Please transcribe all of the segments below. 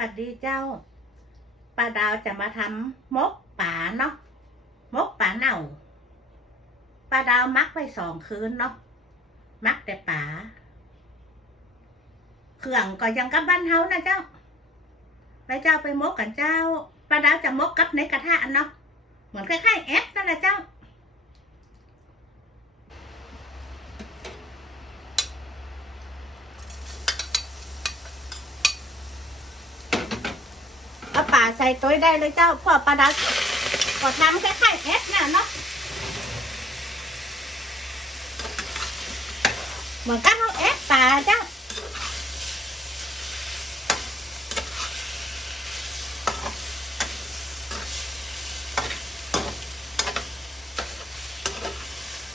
สวัสดีเจ้าป้าดาวจะมาทำมกป่าเนาะมกป่าเน่าป้าดาวมักไว้สองคืนเนาะมักแต่ป่าเครื่องก็ยังกับบ้านเฮานะเจ้าไปเจ้าไปมกกันเจ้าป้าดาวจะมกกับในกระทะเนาะเหมือนคล้ายๆแอปนั่นแหละเจ้า เอาป่า ใส่ตัวได้เลยเจ้าพ่อปลาดักก็ทำคล้ายๆแอปน่ะเนาะเหมือนกับเขาแอปป่าเจ้า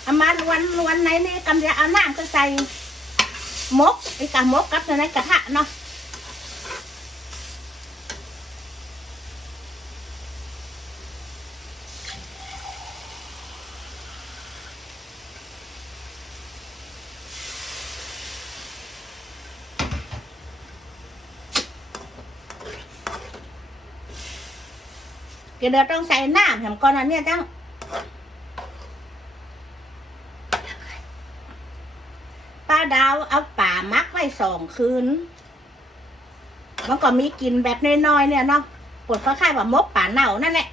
เอามาลวนลวนในนี่กำลังเอาน้ำก็ใส่มกไอ้กามกกับในกระทะเนาะ เดี๋ยวต้องใส่น้ำแถมก่อนอันเนี้ยจังป้าดาวเอาป่ามักไว้สองคืนมันก็มีกลิ่นแบบน้อยๆเนี่ยเนาะปวดคล้ายๆว่ามกป่าเน่านั่นแหละ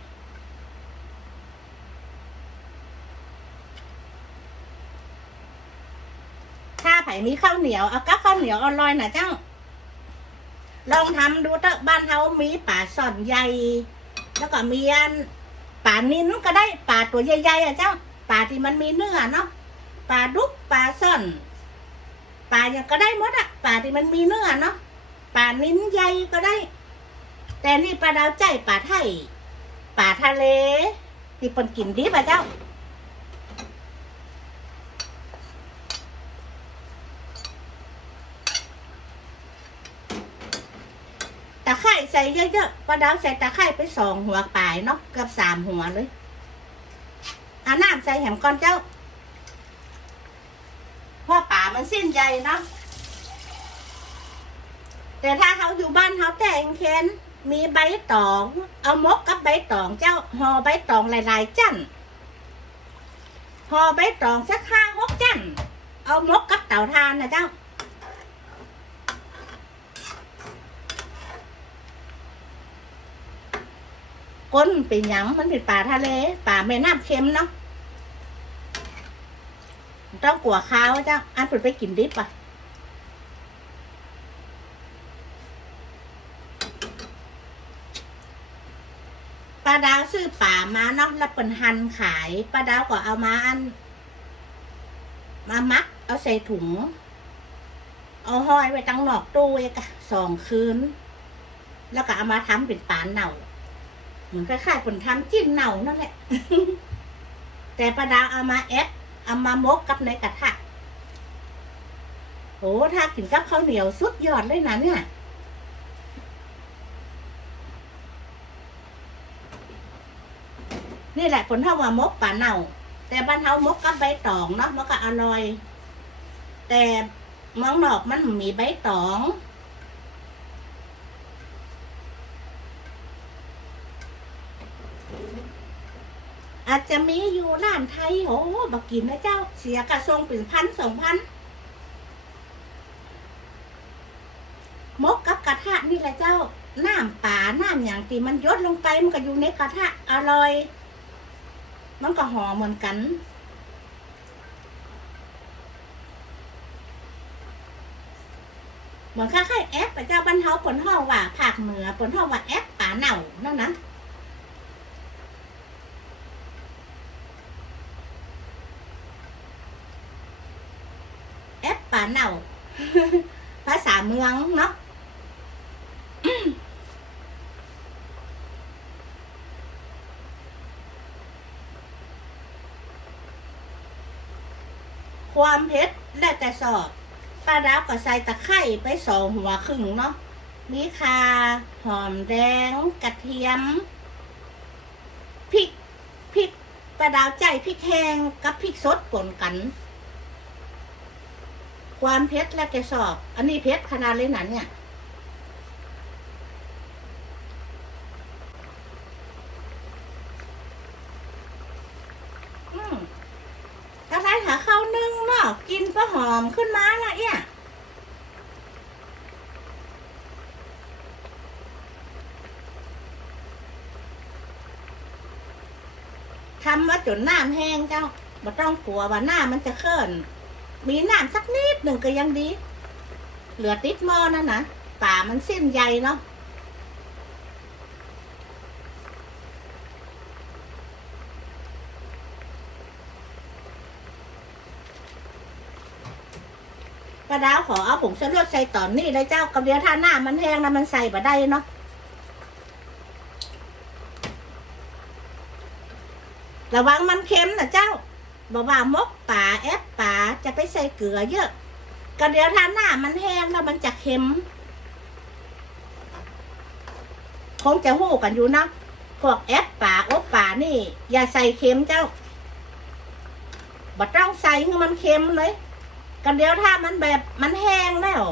ถ้าไผ่มีข้าวเหนียวเอากับข้าวเหนียวอร่อยนะเจ้าลองทำดูเถอะบ้านเขามีป่าสอนใหญ่ แล้วก็มีอันป่านิ้นก็ได้ป่าตัวใหญ่ๆอะเจ้าป่าที่มันมีเนื้อเนาะป่าดุกป่าซ่อนป่าอย่างก็ได้หมดอะป่าที่มันมีเนื้อเนาะป่านิ้นใหญ่ก็ได้ แต่นี่ปลาดาวใจป่าไทยป่าทะเลที่เป็นกินดิบอะเจ้า ตะไคร่ ใส่เยอะๆป้าดาวใส่ตะไคร่ไปสองหัวปลายเนาะเกือบสามหัวเลยอาน้ำใส่แหมก่อนเจ้าเพราะป่ามันสิ้นใหญ่เนาะแต่ถ้าเขาอยู่บ้านเขาแต่งเค้นมีใบตอง เอามกกับใบตองเจ้าห่อใบตองหลายๆจั่นห่อใบตองสักห้าหกจั่นเอามกกับเต่าทานนะเจ้า ก้นเป็นหยังมันเป็นป่าทะเลป่าแม่น้ำเค็มเนาะต้องกลัวข้าวจ้ะอันเป็นไปกินดิบอะปลาดาวซื้อป่ามาเนาะแล้วเป็นหันขายปลาดาวก็เอามาอัน มามัดเอาใส่ถุง เอาห้อยไว้ตั้งหนอกตู้เอกะสองคืน แล้วก็เอามาทำเป็นป่าเน่า เหมือนคล้ายๆผลทำจิ้นเน่านั่นแหละ แต่ประดาเอามาแอดเอามามกกับในกระทะโหถ้ากินกับข้าวเหนียวสุดยอดเลยนะเนี่ยนี่แหละผลเท่าว่ามกป่าเน่า แต่บ้านเฮามกกับใบตองเนาะมันก็อร่อย แต่มืองนอกมันมีใบตอง อาจจะมีอยู่ร้านไทยโอ้บักกินนะเจ้า เสียกระทรงเป็นพันสองพันมกกับกระทะนี่แหละเจ้า น้ำป่าน้ำอย่างตีมันยดลงไปมันก็อยู่ในกระทะอร่อย มันก็หอมเหมือนกันเหมือนคล้ายๆแอปแต่เจ้าบ้านเฮาผลห้องว่าภาคเหนือผลห้องว่าแอปป่าเน่านั่นนะ ปป่าเน่า ภาษาเมืองเนาะความเผ็ดและแต่สอบปลาดาวก็ใส่ตะไคร่ไปสองหัวครึ่งเนาะมีคาหอมแดง กระเทียมพริกพริกปลาดาวใจพริกแห้งกับพริกสดป่นกัน ความเพชรและแกสอบ อันนี้เพชรขนาดเลยหนัเนี่ย อืมอะไรหาข้าวนึ่งเนาะกินก็หอมขึ้นมาละเอี่ยทำมาจนน้ำแห้งเจ้ามาต้องขัวว่าหน้ามันจะเคลื่อน มีน้ำสักนิดหนึ่งก็ยังดี เหลือติดหม้อนั่นนะป่ามันเส้นใหญ่เนาะป้าดาวขอเอาผงชูรสใส่ตอนนี้เลยเจ้ากับเดียวถ้าหน้ามันแห้งแล้วมันใส่บ่ได้เนาะระวังมันเค็มนะเจ้า บอกว่ามกป่าแอปป่าจะไปใส่เกลือเยอะกับเดียวถ้าหน้ามันแห้งแล้วมันจะเค็มคงจะหู้กันอยู่เนาะพวกแอปป่าอบป่านี่ อย่าใส่เค็มเจ้าบ่ต้องใส่ให้มันเค็มเลย กันเดียวถ้ามันแบบมันแห้งแล้ว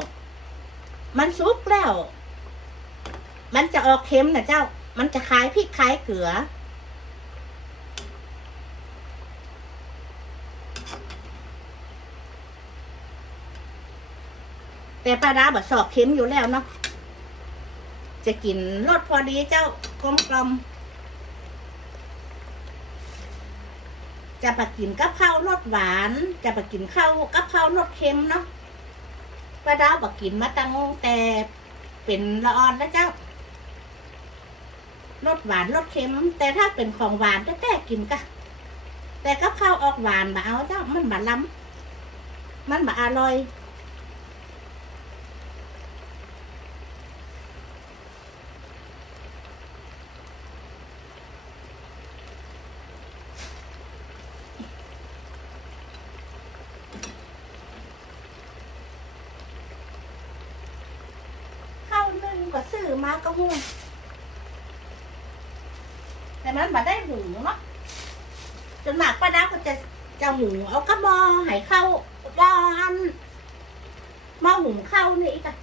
มันซุกแล้ว มันจะออกเค็มนะเจ้า มันจะคล้ายพริกคล้ายเกลือ แต่ปลาดาแบบสอบเค็มอยู่แล้วเนาะจะกินรสพอดีเจ้ากลมกลมจะไปกินกับข้าวรสหวาน จะไปกินข้าวกับข้าวรสเค็มเนาะป้าดาวบอกกินมาตั้งแต่เป็นละอ่อนแล้วเจ้ารสหวานรสเค็ม แต่ถ้าเป็นของหวานแต่กินกะแต่กับข้าวออกหวานมาเอาเจ้ามันบาล้ำมันบาอร่อย ข้าวนึ่งก็ซื้อมาก็หุงแต่มันมาได้หมูเนาะจนหมากป้าดาก็จะจะหมูเอากระบอให้เข้าบออันม้อหุงข้านี่อีกอะ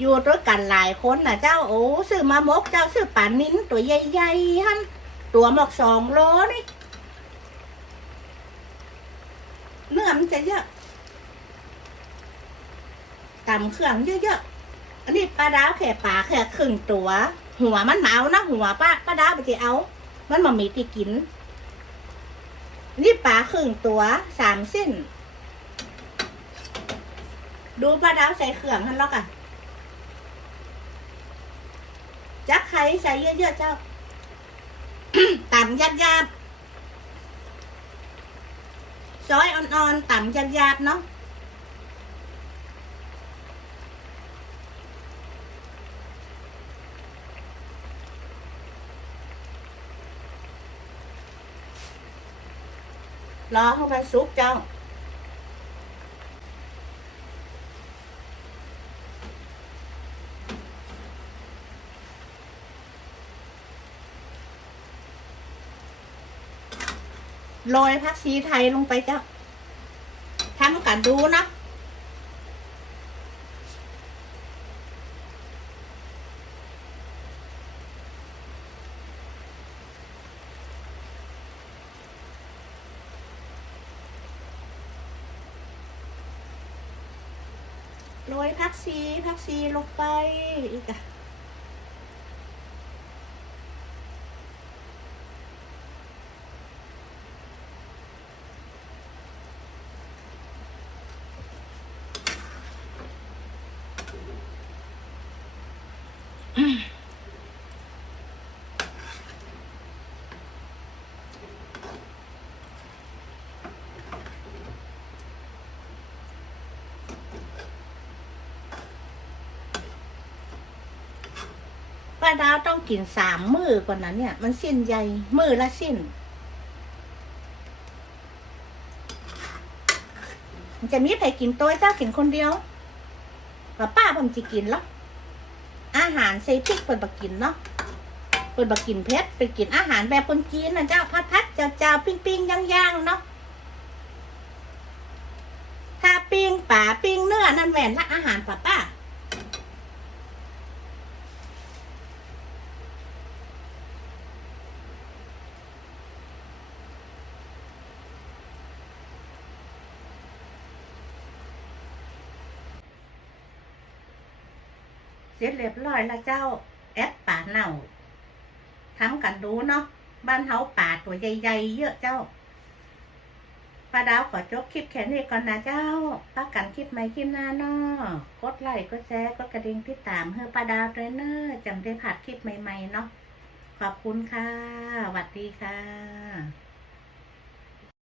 อยู่ด้วยกันหลายคนนะเจ้าโอ้ซื้อมามกเจ้าซื้อป่านิ้นตัวใหญ่ๆฮันตัวหมอกสองโลนี่ เนื้อมันจะเยอะตำเครื่องเยอะๆอันนี้ปลาดาวแค่ปลาแค่ครึ่งตัว หัวมันเหมานะหัวป้าปลาดาวไปจะเอา มันมามีที่กิน นี่ปลาครึ่งตัวสามเส้น ดูปลาดาวใส่เครื่องทันแล้วกันจักไข่ใส่เยอะๆเจ้าตำยับยับๆ ซอยอ่อนๆต่ำยับยับๆเนาะรอให้มันสุกเจ้า โรยผักชีไทยลงไปเจ้าทำกันดูนะโรยผักชีผักชีลงไปอีกอะ ดาวต้องกินสามมือกว่านั้นเนี่ย มันสิ้นใหญ่มือละสิ้นมันจะมีใครกินตัวเจ้ากินคนเดียวป้าป้าผมจะกินแล้วอาหารใส่พริกเปิดบักกินเนาะเปิดบักกินเพชรเป็นกินอาหารแบบคนจีนนะเจ้าพัดพัดเจ้าเจ้าปิ้งปิ้งย่างย่างๆเนาะถ้าปิ้งป่าปิ้งเนื้อนั่นแหวนละอาหารป้าป้า ร็จเรียบร้อยแล้วเจ้าแอปป่าเน่าทำกันดูเนาะบ้านเฮาป่าตัวใหญ่ๆเยอะเจ้าป้าดาวขอจบคลิปแค่นี้ก่อนนะเจ้าป้ากันคลิปใหม่คลิปหน้าเนาะกดไลค์กดแชร์กดกระดิ่งติดตามเฮอป้าดาวด้วยเนอะจำได้ผัดคลิปใหม่ๆเนาะขอบคุณค่ะสวัสดีค่ะ